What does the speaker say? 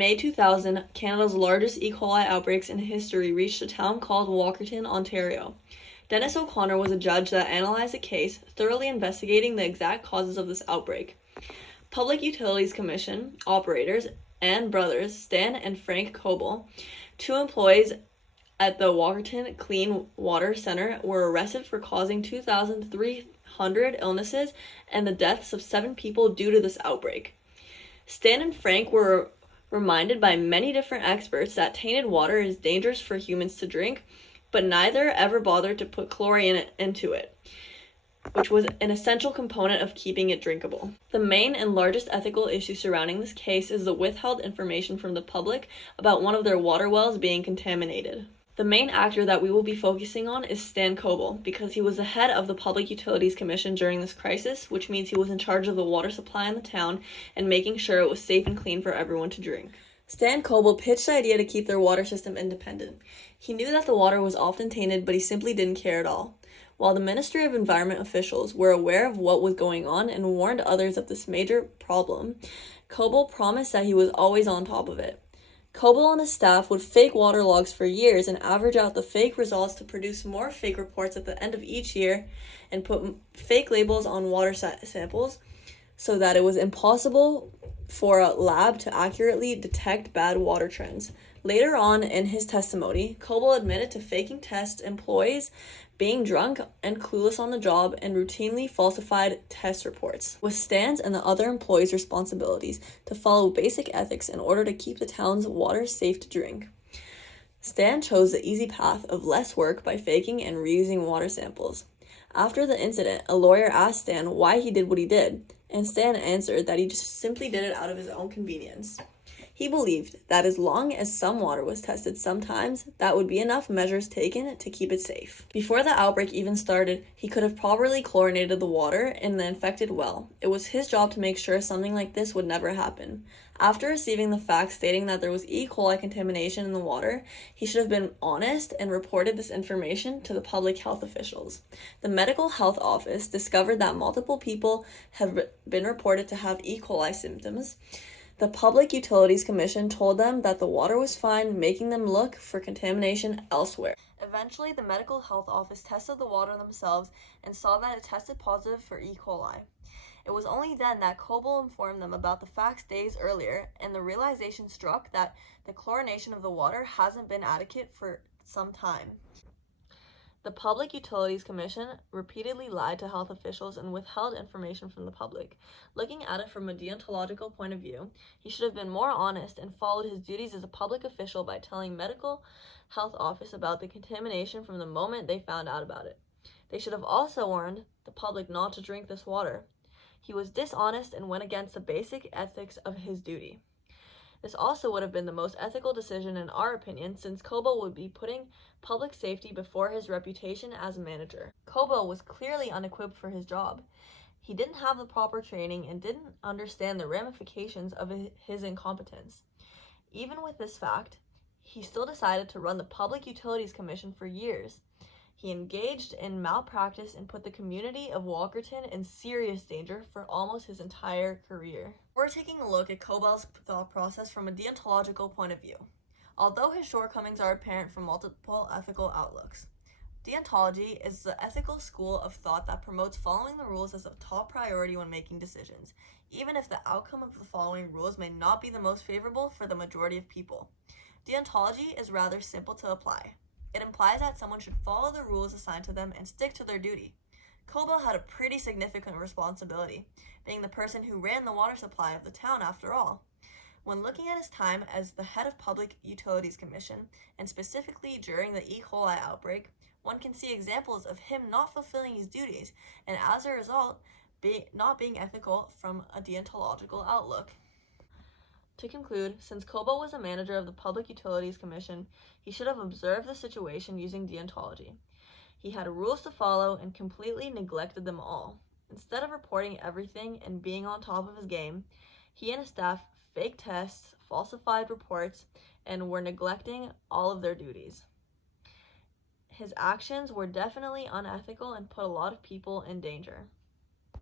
May 2000, Canada's largest E. coli outbreaks in history reached a town called Walkerton, Ontario. Dennis O'Connor was a judge that analyzed the case, thoroughly investigating the exact causes of this outbreak. Public Utilities Commission operators and brothers Stan and Frank Coble, two employees at the Walkerton Clean Water Center, were arrested for causing 2,300 illnesses and the deaths of 7 people due to this outbreak. Stan and Frank were reminded by many different experts that tainted water is dangerous for humans to drink, but neither ever bothered to put chlorine into it, which was an essential component of keeping it drinkable. The main and largest ethical issue surrounding this case is the withheld information from the public about one of their water wells being contaminated. The main actor that we will be focusing on is Stan Coble, because he was the head of the Public Utilities Commission during this crisis, which means he was in charge of the water supply in the town and making sure it was safe and clean for everyone to drink. Stan Coble pitched the idea to keep their water system independent. He knew that the water was often tainted, but he simply didn't care at all. While the Ministry of Environment officials were aware of what was going on and warned others of this major problem, Coble promised that he was always on top of it. Coble and his staff would fake water logs for years and average out the fake results to produce more fake reports at the end of each year and put fake labels on water samples so that it was impossible for a lab to accurately detect bad water trends. Later on in his testimony, Coble admitted to faking test employees, being drunk and clueless on the job, and routinely falsified test reports. With Stan's and the other employees' responsibilities to follow basic ethics in order to keep the town's water safe to drink. Stan chose the easy path of less work by faking and reusing water samples. After the incident, a lawyer asked Stan why he did what he did, and Stan answered that he just simply did it out of his own convenience. He believed that as long as some water was tested sometimes, that would be enough measures taken to keep it safe. Before the outbreak even started, he could have properly chlorinated the water in the infected well. It was his job to make sure something like this would never happen. After receiving the facts stating that there was E. coli contamination in the water, he should have been honest and reported this information to the public health officials. The Medical Health Office discovered that multiple people have been reported to have E. coli symptoms. The Public Utilities Commission told them that the water was fine, making them look for contamination elsewhere. Eventually, the Medical Health Office tested the water themselves and saw that it tested positive for E. coli. It was only then that Coble informed them about the facts days earlier, and the realization struck that the chlorination of the water hasn't been adequate for some time. The Public Utilities Commission repeatedly lied to health officials and withheld information from the public. Looking at it from a deontological point of view, he should have been more honest and followed his duties as a public official by telling Medical Health Office about the contamination from the moment they found out about it. They should have also warned the public not to drink this water. He was dishonest and went against the basic ethics of his duty. This also would have been the most ethical decision in our opinion, since Coble would be putting public safety before his reputation as a manager. Coble was clearly unequipped for his job. He didn't have the proper training and didn't understand the ramifications of his incompetence. Even with this fact, he still decided to run the Public Utilities Commission for years. He engaged in malpractice and put the community of Walkerton in serious danger for almost his entire career. We're taking a look at Coble's thought process from a deontological point of view. Although his shortcomings are apparent from multiple ethical outlooks, deontology is the ethical school of thought that promotes following the rules as a top priority when making decisions, even if the outcome of the following rules may not be the most favorable for the majority of people. Deontology is rather simple to apply. It implies that someone should follow the rules assigned to them and stick to their duty. Coble had a pretty significant responsibility, being the person who ran the water supply of the town after all. When looking at his time as the head of Public Utilities Commission, and specifically during the E. coli outbreak, one can see examples of him not fulfilling his duties, and as a result, not being ethical from a deontological outlook. To conclude, since Coble was a manager of the Public Utilities Commission, he should have observed the situation using deontology. He had rules to follow and completely neglected them all. Instead of reporting everything and being on top of his game, he and his staff faked tests, falsified reports, and were neglecting all of their duties. His actions were definitely unethical and put a lot of people in danger.